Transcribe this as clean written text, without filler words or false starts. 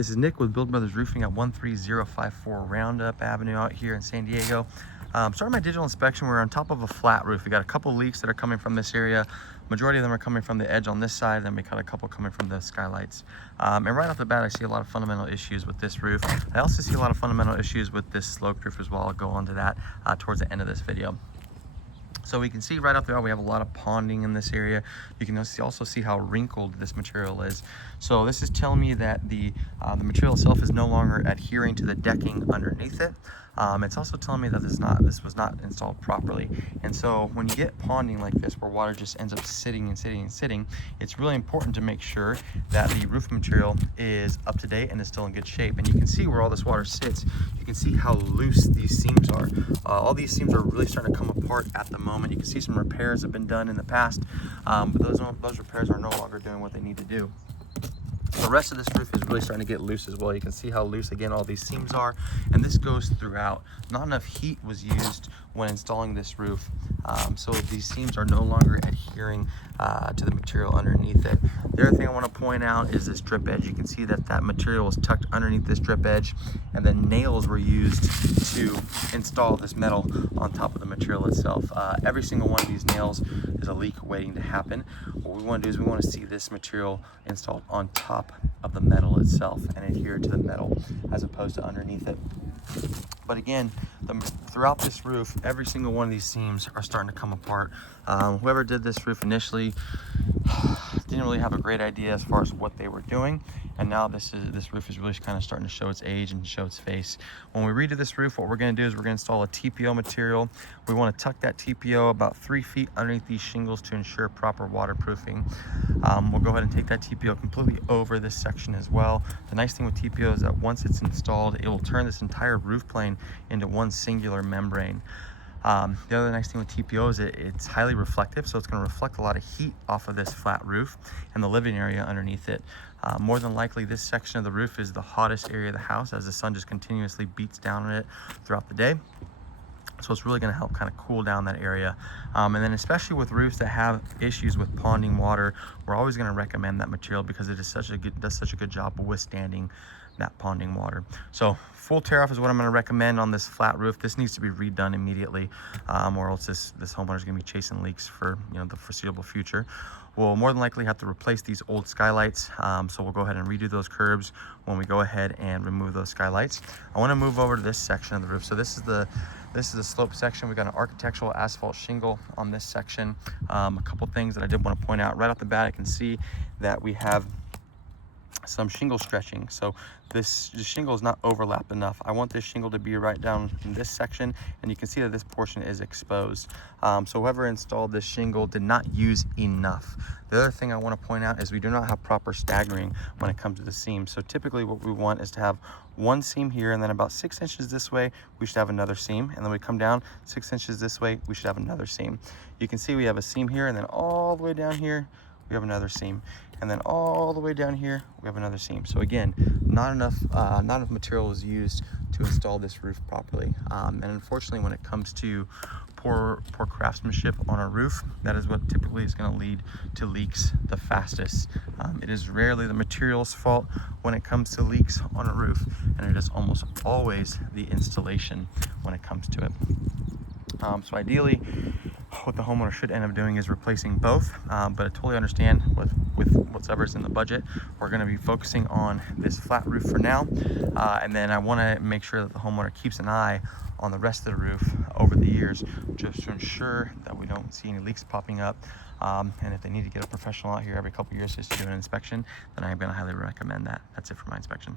This is Nick with Build Brothers Roofing at 13054 Roundup Avenue out here in San Diego. Starting my digital inspection, we're on top of a flat roof. We got a couple leaks that are coming from this area. Majority of them are coming from the edge on this side, then we got a couple coming from the skylights. And right off the bat, I see a lot of fundamental issues with this roof. I also see a lot of fundamental issues with this sloped roof as well. I'll go on to that towards the end of this video. So we can see right up there, we have a lot of ponding in this area. You can also see how wrinkled this material is. So this is telling me that the material itself is no longer adhering to the decking underneath it. It's also telling me that this was not installed properly. And so when you get ponding like this, where water just ends up sitting and sitting and sitting, it's really important to make sure that the roof material is up to date and is still in good shape. And you can see where all this water sits. You can see how loose these seams are. All these seams are really starting to come apart at the moment. You can see some repairs have been done in the past, but those repairs are no longer doing what they need to do. The rest of this roof is really starting to get loose as well. You can see how loose, again, all these seams are, and this goes throughout. Not enough heat was used when installing this roof, so these seams are no longer adhering to the material underneath it. The other thing I want to point out is this drip edge. You can see that that material was tucked underneath this drip edge, and then nails were used to install this metal on top of the material itself. Every single one of these nails is a leak waiting to happen. What we want to do is we want to see this material installed on top of the metal itself and adhere to the metal as opposed to underneath it. But again, throughout this roof, every single one of these seams are starting to come apart. Whoever did this roof initially didn't really have a great idea as far as what they were doing, and now this roof is really kind of starting to show its age and show its face. When we redo this roof, what we're going to do is we're going to install a TPO material. We want to tuck that TPO about 3 feet underneath these shingles to ensure proper waterproofing. We'll go ahead and take that TPO completely over this section as well. The nice thing with TPO is that once it's installed, it will turn this entire roof plane into one singular membrane. The other nice thing with TPO is it's highly reflective, so it's going to reflect a lot of heat off of this flat roof and the living area underneath it. More than likely, this section of the roof is the hottest area of the house as the sun just continuously beats down on it throughout the day. So it's really going to help kind of cool down that area. And then especially with roofs that have issues with ponding water, we're always going to recommend that material because it is does such a good job of withstanding that ponding water. So full tear off is what I'm going to recommend on this flat roof. This needs to be redone immediately, or else this homeowner is going to be chasing leaks for the foreseeable future. We'll more than likely have to replace these old skylights, so we'll go ahead and redo those curbs when we go ahead and remove those skylights. I want to move over to this section of the roof. So this is the slope section. We got an architectural asphalt shingle on this section. A couple things that I did want to point out right off the bat. I can see that we have some shingle stretching, so this shingle is not overlapped enough. I want this shingle to be right down in this section, and you can see that this portion is exposed. So whoever installed this shingle did not use enough. The other thing I want to point out is we do not have proper staggering when it comes to the seam. So typically what we want is to have one seam here, and then about 6 inches this way we should have another seam, and then we come down 6 inches this way we should have another seam. You can see we have a seam here, and then all the way down here we have another seam, and then all the way down here we have another seam. So again, not enough material was used to install this roof properly, and unfortunately when it comes to poor craftsmanship on a roof, that is what typically is going to lead to leaks the fastest. It is rarely the material's fault when it comes to leaks on a roof, and it is almost always the installation when it comes to it. So ideally, what the homeowner should end up doing is replacing both, but I totally understand with whatever's in the budget. We're going to be focusing on this flat roof for now, and then I want to make sure that the homeowner keeps an eye on the rest of the roof over the years, just to ensure that we don't see any leaks popping up. And if they need to get a professional out here every couple years just to do an inspection, then I'm going to highly recommend that. That's it for my inspection.